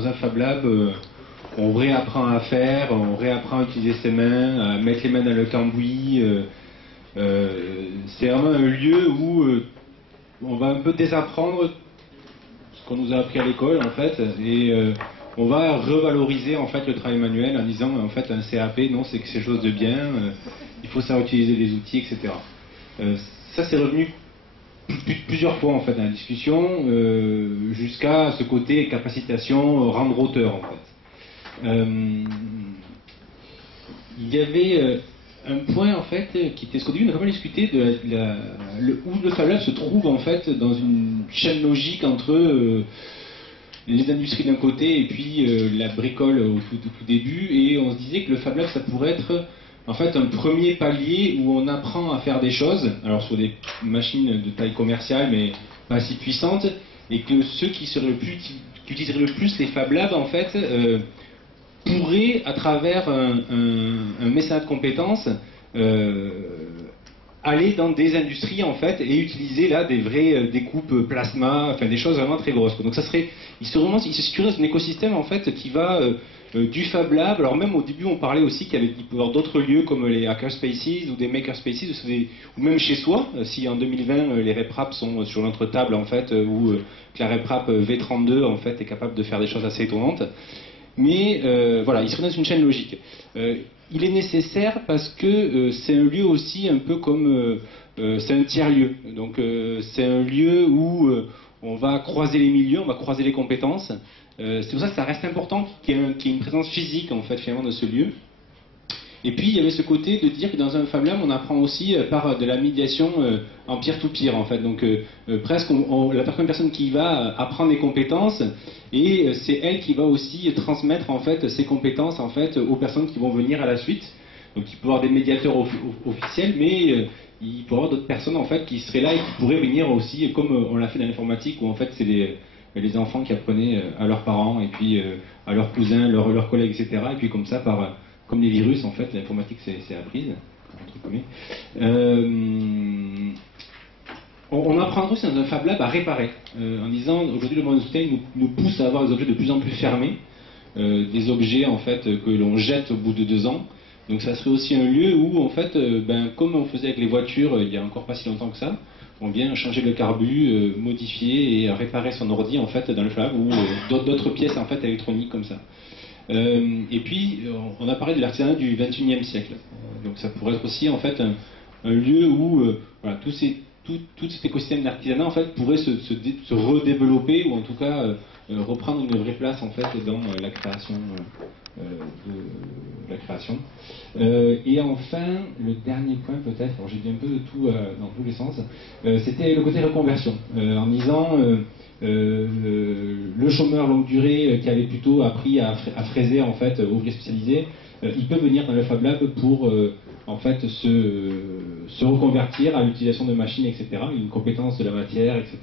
dans un Fab Lab, on réapprend à faire, on réapprend à utiliser ses mains, à mettre les mains dans le cambouis. C'est vraiment un lieu où on va un peu désapprendre ce qu'on nous a appris à l'école, en fait, et on va revaloriser en fait le travail manuel en disant en fait un CAP, non, c'est quelque chose de bien, il faut savoir utiliser les outils, etc. Ça, c'est revenu plusieurs fois en fait dans la discussion, jusqu'à ce côté capacitation, rendre auteur en fait. Il y avait un point en fait qui était ce qu'au début on a pas mal discuté de où le Fab Lab se trouve en fait dans une chaîne logique entre les industries d'un côté et puis la bricole au tout début, et on se disait que le Fab Lab ça pourrait être en fait un premier palier où on apprend à faire des choses, alors sur des machines de taille commerciale mais pas si puissantes, et que ceux qui utiliseraient le plus les Fab Labs en fait pourraient à travers un mécénat de compétences aller dans des industries en fait et utiliser là des vraies découpes plasma, enfin des choses vraiment très grosses. Donc ça serait, il se situerait dans un écosystème en fait qui va du Fab Lab. Alors même au début on parlait aussi qu'il peut y avoir d'autres lieux comme les hackerspaces ou des makerspaces ou même chez soi. Si en 2020 les RepRap sont sur notre table en fait, ou que la RepRap V32 en fait est capable de faire des choses assez étonnantes. Mais voilà, il serait dans une chaîne logique. Il est nécessaire parce que c'est un lieu aussi un peu comme... c'est un tiers-lieu. Donc c'est un lieu où on va croiser les milieux, on va croiser les compétences. C'est pour ça que ça reste important qu'il y ait une présence physique en fait finalement de ce lieu. Et puis il y avait ce côté de dire que dans un Fab Lab on apprend aussi par de la médiation en peer-to-peer en fait. Donc presque la personne qui va apprendre des compétences, et c'est elle qui va aussi transmettre en fait ces compétences en fait aux personnes qui vont venir à la suite. Donc il peut y avoir des médiateurs officiels, mais il peut y avoir d'autres personnes en fait qui seraient là et qui pourraient venir aussi, comme on l'a fait dans l'informatique où en fait c'est les enfants qui apprenaient à leurs parents et puis à leurs cousins, leurs collègues, etc. Et puis comme ça comme les virus, en fait, l'informatique s'est apprise. On apprendra aussi dans un Fab Lab à réparer, en disant aujourd'hui le monde industriel nous pousse à avoir des objets de plus en plus fermés, des objets en fait que l'on jette au bout de 2 ans. Donc ça serait aussi un lieu où en fait, comme on faisait avec les voitures il y a encore pas si longtemps que ça, on vient changer le carbu, modifier et réparer son ordi en fait dans le Fab Lab, ou d'autres pièces en fait électroniques comme ça. Et puis, on a parlé de l'artisanat du XXIe siècle. Donc ça pourrait être aussi en fait un lieu où voilà, tout cet écosystème d'artisanat en fait pourrait se redévelopper, ou en tout cas reprendre une vraie place en fait dans la création. Et enfin, le dernier point peut-être, alors j'ai dit un peu de tout dans tous les sens, c'était le côté reconversion, en disant le chômeur longue durée qui avait plutôt appris à fraiser en fait, ouvrier spécialisé, il peut venir dans le Fab Lab pour en fait se reconvertir à l'utilisation de machines, etc., une compétence de la matière, etc.